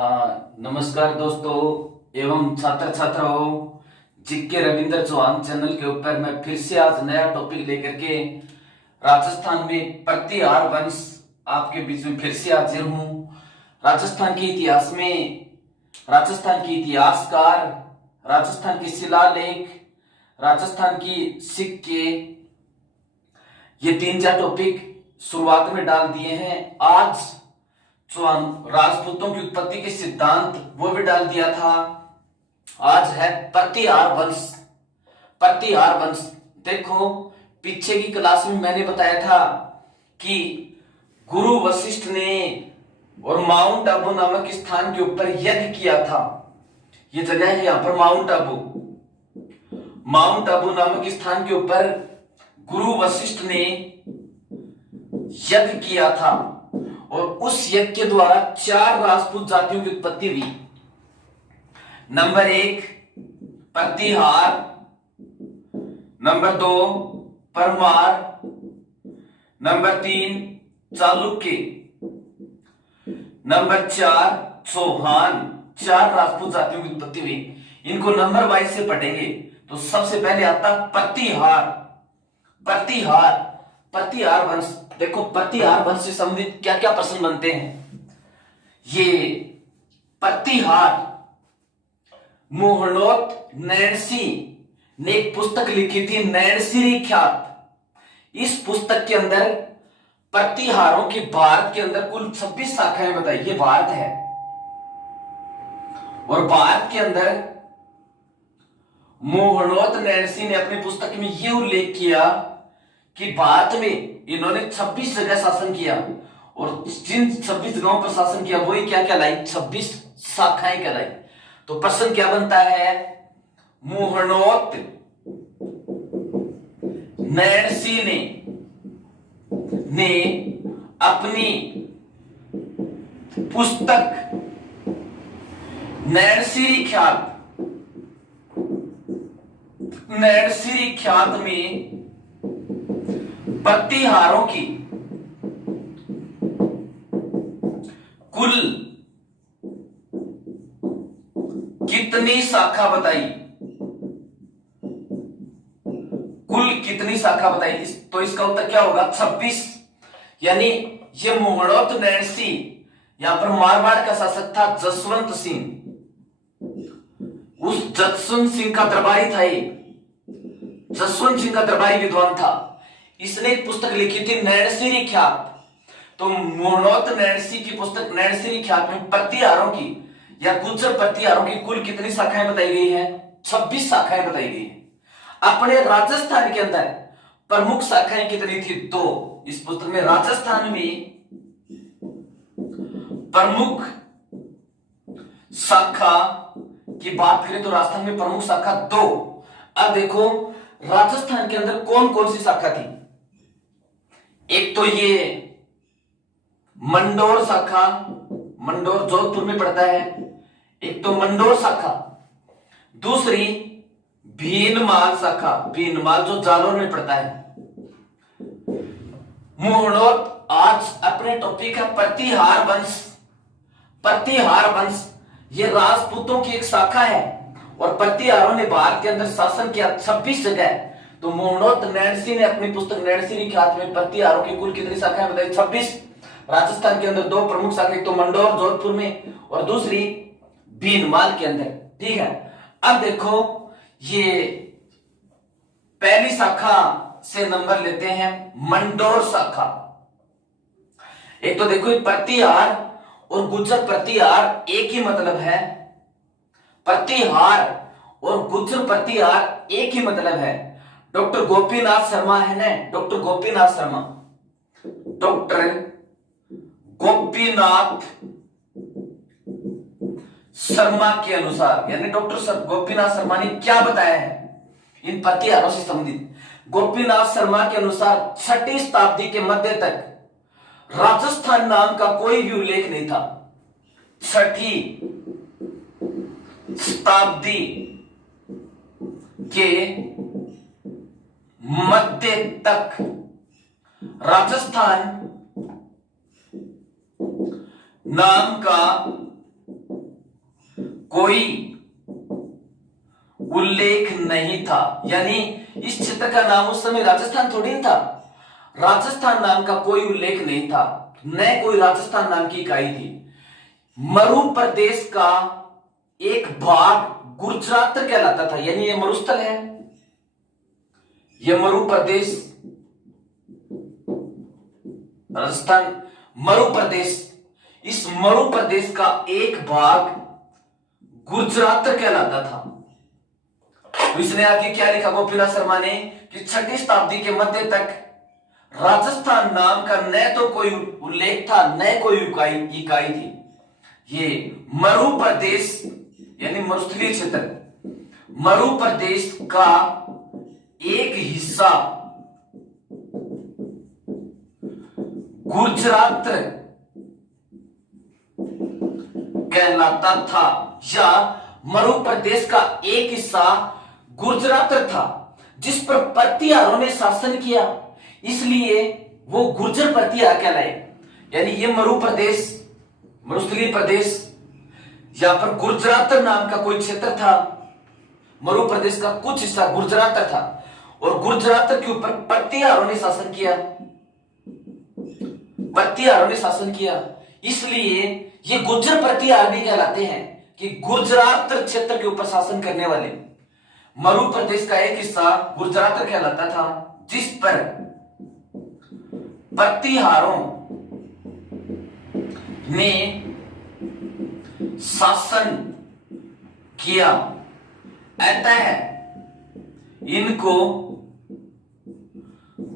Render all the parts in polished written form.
हाँ, नमस्कार दोस्तों एवं छात्र छात्राओं। जीके रविंद्र चौहान चैनल के ऊपर मैं फिर से आज नया टॉपिक लेकर के राजस्थान में प्रतिहार वंश आपके बीच में फिर से हाजिर हूँ। राजस्थान के इतिहास में राजस्थान के इतिहासकार, राजस्थान के शिलालेख, राजस्थान की सिक्के, ये 3-4 टॉपिक शुरुआत में डाल दिए हैं। आज जो हम राजपूतों की उत्पत्ति के सिद्धांत वो भी डाल दिया था। आज है प्रतिहार वंश। प्रतिहार वंश देखो, पीछे की क्लास में मैंने बताया था कि गुरु वशिष्ठ ने और माउंट आबू नामक स्थान के ऊपर यज्ञ किया था। ये जगह है यहां पर माउंट आबू। माउंट आबू नामक स्थान के ऊपर गुरु वशिष्ठ ने यज्ञ किया था और उस यज्ञ के द्वारा 4 राजपूत जातियों की उत्पत्ति हुई। Number 1 Pratihara, number 2 Parmar, number 3 Chalukya, number 4 Chauhan. 4 Rajput जातियों की उत्पत्ति हुई। इनको नंबर वाइज से पढ़ेंगे तो सबसे पहले आता प्रतिहार। प्रतिहार प्रतिहार वंश। देखो, प्रतिहार वंश से संबंधित क्या क्या प्रश्न बनते हैं। ये प्रतिहार मोहनोत नैणसी ने एक पुस्तक लिखी थी, नैणसी ख्यात। इस पुस्तक के अंदर प्रतिहारों की भारत के अंदर कुल 26 शाखाएं बताई। ये भारत है और भारत के अंदर मोहनोत नैणसी ने अपनी पुस्तक में यह उल्लेख किया कि भारत में इन्होंने 26 जगह शासन किया और जिन 26 जगहों पर शासन किया वही क्या कहलाई, 26 शाखाएं कहलाई। तो प्रश्न क्या बनता है, मोहनोत नैणसी ने अपनी पुस्तक नैणसी ख्यात में प्रतिहारों की कुल कितनी शाखा बताई, कुल कितनी शाखा बताई। तो इसका उत्तर क्या होगा, 26। यानी ये मोहनोत नैणसी, यहां पर मारवाड़ का शासक था जसवंत सिंह। उस जसवंत सिंह का दरबारी था ये। जसवंत सिंह का दरबारी विद्वान था। इसने एक पुस्तक लिखी थी नैणसी ख्यात। तो मोहनोत नैणसी की पुस्तक नैणसी ख्यात में प्रतिहारों की या गुज्जर प्रतिहारों की कुल कितनी शाखाएं बताई गई हैं, 26 शाखाएं बताई गई हैं। अपने राजस्थान के अंदर प्रमुख शाखाएं कितनी थी, 2। इस पुस्तक में राजस्थान में प्रमुख शाखा की बात करें तो राजस्थान में प्रमुख शाखा 2। अब देखो, राजस्थान के अंदर कौन कौन सी शाखा थी। एक तो ये मंडोर शाखा, मंडोर जोधपुर में पड़ता है। एक तो मंडोर शाखा, दूसरी भीनमाल शाखा, भीनमाल जो जालोर में पड़ता है। मोहनोत आज अपने टॉपिक है प्रतिहार वंश। प्रतिहार वंश ये राजपूतों की एक शाखा है और प्रतिहारों ने भारत के अंदर शासन किया 26 जगह। तो मोहनोत नैणसी ने अपनी पुस्तक नैणसी ख्यात में प्रतिहारों की कुल कितनी शाखाएं बताई, 26। राजस्थान के अंदर 2 प्रमुख शाखा, एक तो मंडोर जोधपुर में और दूसरी भीनमाल के अंदर। ठीक है, अब देखो, ये पहली शाखा से नंबर लेते हैं, मंडोर शाखा। एक तो देखो, प्रतिहार और गुज्जर प्रतिहार एक ही मतलब है। प्रतिहार और गुज्जर प्रतिहार एक ही मतलब है। डॉक्टर गोपीनाथ शर्मा है ना, डॉक्टर गोपीनाथ शर्मा, डॉक्टर गोपीनाथ शर्मा के अनुसार, यानी डॉक्टर गोपीनाथ शर्मा ने क्या बताया है इन प्रतिहारों से संबंधित। गोपीनाथ शर्मा के अनुसार 6वीं शताब्दी के मध्य तक राजस्थान नाम का कोई भी उल्लेख नहीं था। 6वीं शताब्दी के मध्य तक राजस्थान नाम का कोई उल्लेख नहीं था। यानी इस क्षेत्र का नाम उस समय राजस्थान थोड़ी नहीं था, राजस्थान नाम का कोई उल्लेख नहीं था, न कोई राजस्थान नाम की इकाई थी। मरु प्रदेश का एक भाग गुजरात कहलाता था। यानी यह मरुस्थल है, यह मरु प्रदेश राजस्थान मरु प्रदेश, इस मरु प्रदेश का एक भाग गुजरात कहलाता था। तो इसने आगे क्या लिखा गोपीनाथ शर्मा ने कि 6वीं शताब्दी के मध्य तक राजस्थान नाम का न तो कोई उल्लेख था न कोई इकाई थी। ये मरु प्रदेश यानी मरुस्थलीय क्षेत्र, मरु प्रदेश का एक हिस्सा गुजरात कहलाता था, या मरु प्रदेश का एक हिस्सा गुजरात था जिस पर प्रतिहारों ने शासन किया, इसलिए वो गुर्जर प्रतिहार कहलाए। यानी ये मरु प्रदेश मरुस्थलीय प्रदेश, यहां पर गुजरात नाम का कोई क्षेत्र था, मरु प्रदेश का कुछ हिस्सा गुजरात था और गुजरात के ऊपर प्रतिहारों ने शासन किया, प्रतिहारों ने शासन किया, इसलिए ये गुर्जर प्रतिहार भी कहलाते हैं कि गुजरात क्षेत्र के ऊपर शासन करने वाले। मरु प्रदेश का एक हिस्सा गुजरात कहलाता था जिस पर प्रतिहारों ने शासन किया, अतः इनको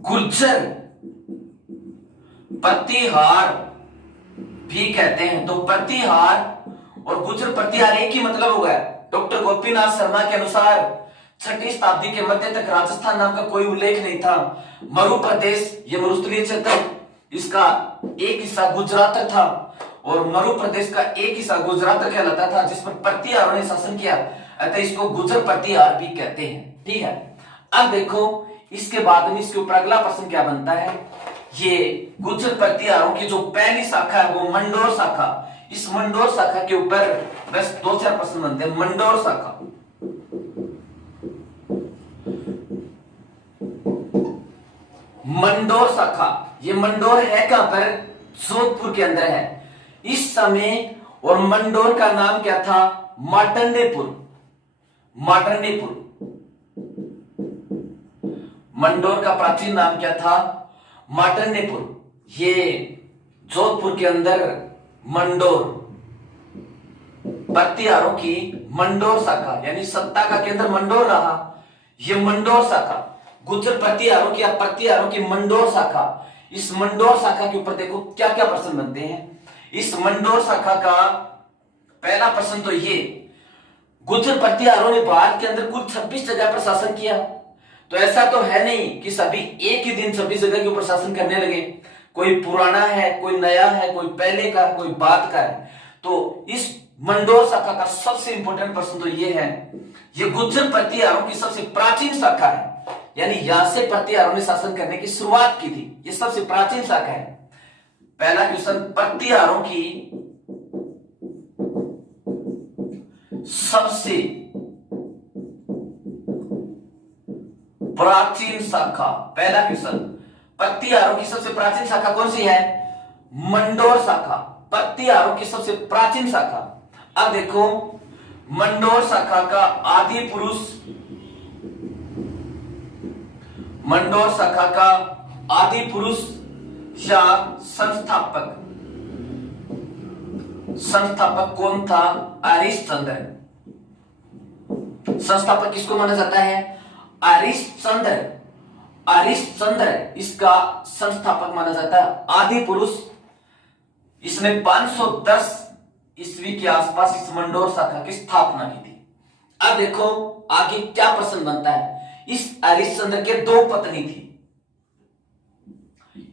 गुर्जर प्रतिहार भी कहते हैं। तो प्रतिहार और गुर्जर प्रतिहार एक ही मतलब हो गया। डॉक्टर गोपीनाथ शर्मा के अनुसार 6वीं शताब्दी के मध्य तक राजस्थान नाम का कोई उल्लेख नहीं था। मरु प्रदेश ये मरुस्थलीय क्षेत्र, इसका एक हिस्सा गुजरात था और मरु प्रदेश का एक हिस्सा गुजरात कहलाता था जिस पर प्रतिहारों ने शासन किया, अतः इसको गुर्जर प्रतिहार भी कहते हैं। ठीक है, अब देखो इसके बाद में इसके ऊपर अगला प्रश्न क्या बनता है। ये गुर्जर प्रतिहारों की जो पहली शाखा है वो मंडोर शाखा, इस मंडोर शाखा के ऊपर बस 2-4 प्रश्न बनते हैं। मंडोर शाखा, मंडोर शाखा, ये मंडोर है कहां पर, जोधपुर के अंदर है इस समय, और मंडोर का नाम क्या था, मार्कंडेयपुर। मार्कंडेयपुर, मंडोर का प्राचीन नाम क्या था, मार्कंडेयपुर। ये जोधपुर के अंदर मंडोर प्रतिहारों की मंडोर शाखा, यानी सत्ता का केंद्र मंडोर रहा, ये मंडोर शाखा गुर्जर प्रतिहारों की या प्रतिहारों की मंडोर शाखा। इस मंडोर शाखा के ऊपर देखो क्या क्या प्रश्न बनते हैं। इस मंडोर शाखा का पहला प्रश्न तो ये, गुर्जर प्रतिहारों ने भारत के अंदर कुल 26 जगह पर शासन किया। तो ऐसा तो है नहीं कि सभी एक ही दिन 26 जगह के ऊपर शासन करने लगे, कोई पुराना है, कोई नया है, कोई पहले का है, कोई बाद का है। तो इस मंडोर शाखा का सबसे इंपॉर्टेंट प्रश्न तो ये है, ये गुर्जर प्रतिहारों की सबसे प्राचीन शाखा है, यानी यहां से प्रतिहारों ने शासन करने की शुरुआत की थी, ये सबसे प्राचीन शाखा है। पहला क्वेश्चन, प्रतिहारों की सबसे प्राचीन शाखा, पहला क्वेश्चन, प्रतिहारों की सबसे प्राचीन शाखा कौन सी है, मंडोर शाखा, प्रतिहारों की सबसे प्राचीन शाखा। अब देखो मंडोर शाखा का आदि पुरुष, मंडोर शाखा का आदि पुरुष या संस्थापक, संस्थापक कौन था, हरिश्चंद्र। संस्थापक किसको माना जाता है, हरिश्चंद्र। हरिश्चंद्र इसका संस्थापक माना जाता है, आदि पुरुष। इसने 510 ईस्वी के आसपास इस मंडोर शाखा की स्थापना की थी। अब देखो आगे क्या प्रश्न बनता है। इस हरिश्चंद्र के 2 पत्नी थी,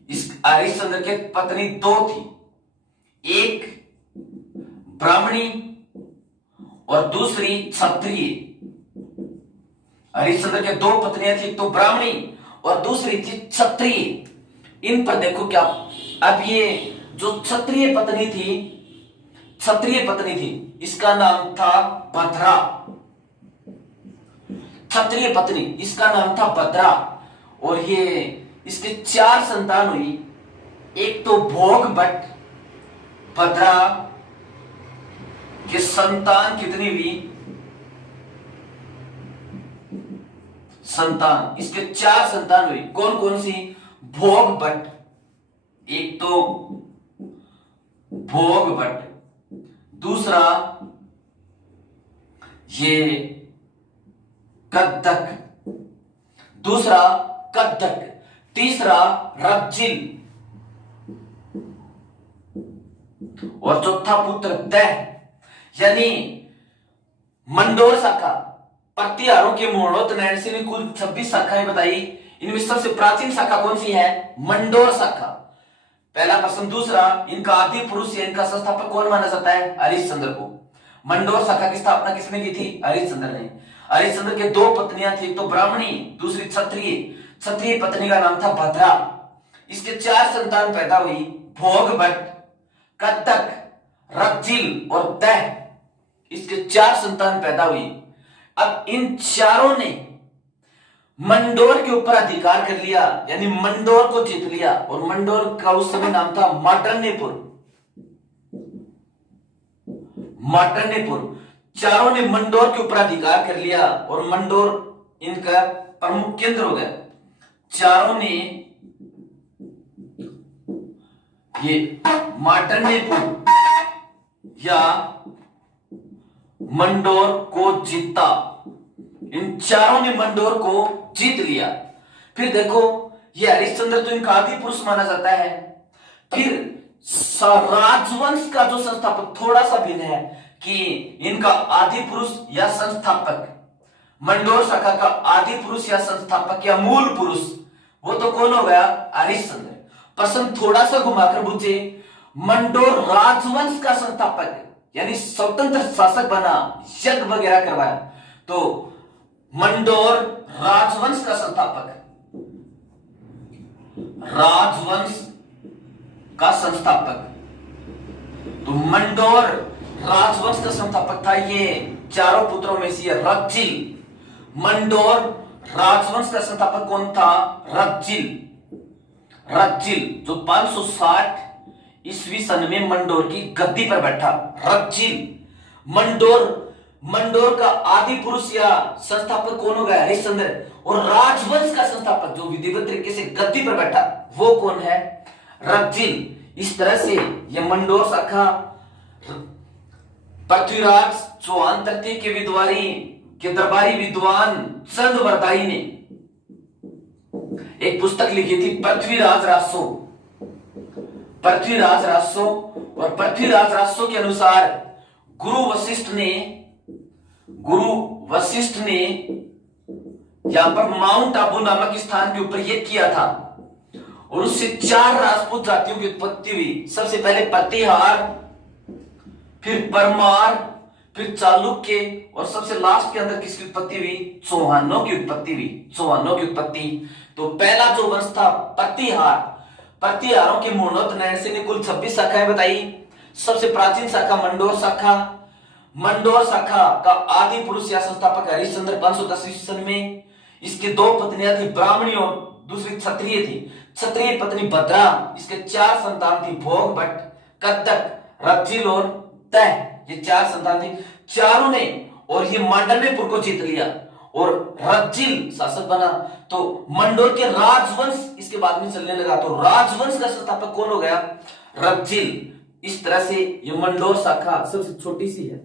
इस हरिश्चंद्र के पत्नी 2 थी, एक ब्राह्मणी और दूसरी क्षत्रिय। हरिश्चंद्र के 2 पत्नियां थी, तो ब्राह्मणी और दूसरी थी क्षत्रिय। इन पर देखो क्या, अब ये जो क्षत्रिय पत्नी थी, क्षत्रिय पत्नी थी, इसका नाम था भद्रा। क्षत्रिय पत्नी, इसका नाम था भद्रा। और ये इसके 4 संतान हुई। एक तो भोग भट्ट, भद्रा के संतान कितनी हुई? संतान, इसके 4 संतान हुई। कौन कौन सी? भोग भट्ट, एक तो भोग भट्ट, दूसरा ये कद्दक, दूसरा कद्दक, तीसरा रज्जिल और चौथा पुत्र दैह। यानी मंडोर शाखा, प्रतिहारों के मोड़ोत नैन से भी कुल 26 शाखाएं बताई। इनमें सबसे प्राचीन शाखा कौन सी है? मंडोर शाखा। पहला प्रश्न। दूसरा, इनका आदि पुरुष या इनका संस्थापक कौन माना जाता है? हरिश्चंद्र को। मंडोर शाखा की स्थापना किसने की थी? हरिश्चंद्र ने। हरिश्चंद्र के 2 पत्नियां थी, एक तो ब्राह्मणी, दूसरी क्षत्रिय। क्षत्रिय पत्नी का नाम था भद्रा। इसके 4 संतान पैदा हुई, भोग भट्ट, कत्तक, रज्जिल और दैह। इसके 4 संतान पैदा हुई। अब इन चारों ने मंडोर के ऊपर अधिकार कर लिया, यानी मंडोर को जीत लिया। और मंडोर का उस समय नाम था माटन्यपुर। माटन्यपुर। चारों ने मंडोर के ऊपर अधिकार कर लिया और मंडोर इनका प्रमुख केंद्र हो गया। चारों ने ये माटन्यपुर या मंडोर को जीता। इन चारों ने मंडोर को जीत लिया। फिर देखो, ये हरिश्चंद्र तो इनका आदि पुरुष माना जाता है। फिर राजवंश का जो संस्थापक थोड़ा सा भिन्न है कि इनका आदि पुरुष या संस्थापक, मंडोर शाखा का आदि पुरुष या संस्थापक या मूल पुरुष, वो तो कौन हो गया? हरिश्चंद्र। प्रश्न थोड़ा सा घुमाकर पूछे, मंडोर राजवंश का संस्थापक यानी स्वतंत्र शासक बना, यज्ञ वगैरह करवाया, तो मंडोर राजवंश का संस्थापक, राजवंश का संस्थापक, तो मंडोर राजवंश का संस्थापक था ये चारों पुत्रों में से रज्जिल। मंडोर राजवंश का संस्थापक कौन था? रज्जिल। रज्जिल जो 560 ईस्वी सन में मंडोर की गद्दी पर बैठा, रज्जिल। मंडोर का आदि पुरुष या संस्थापक कौन हो गया? हरिश्चंद्र। और राजवंश का संस्थापक जो विधिवत तरीके से गद्दी पर बैठा, वो कौन है? रज्जिल। इस तरह से यह मंडोर शाखा पृथ्वीराज चौहान तृतीय के दरबारी विद्वान चंद वरदाई ने एक पुस्तक लिखी थी, पृथ्वीराज रासो। पृथ्वीराज रासो। और पृथ्वीराज रासो के अनुसार गुरु वशिष्ठ ने यहां पर माउंट आबू नामक स्थान के ऊपर यज्ञ किया था और उससे 4 राजपूत जातियों की उत्पत्ति हुई। सबसे पहले प्रतिहार, फिर परमार, फिर चालुक्य और सबसे लास्ट के अंदर किसकी उत्पत्ति हुई? चौहानों की उत्पत्ति हुई। चौहानों की उत्पत्ति। तो पहला जो वंश था प्रतिहार, प्रतिहारों के मूर्णोत्तर नैनसी ने कुल 26 शाखाएं बताई। सबसे प्राचीन शाखा मंडोर शाखा। मंडोर शाखा का आदि पुरुष या संस्थापक हरिश्चंद्र 510 ईस्वी सन में। इसके 2 पत्नियां थी, ब्राह्मणी और दूसरी क्षत्रिय थी। क्षत्रिय पत्नी भद्रा। इसके 4 संतान थी, भोग भट्ट, कत्तक, रज्जिल और दैह। ये 4 संतान थी। चारों ने और ये मांडल्यपुर को जीत लिया और रज्जिल शासक बना। तो मंडोर के राजवंश इसके बाद में चलने लगा। तो राजवंश का संस्थापक कौन हो गया? रज्जिल। इस तरह से ये मंडोर शाखा सबसे छोटी सी है।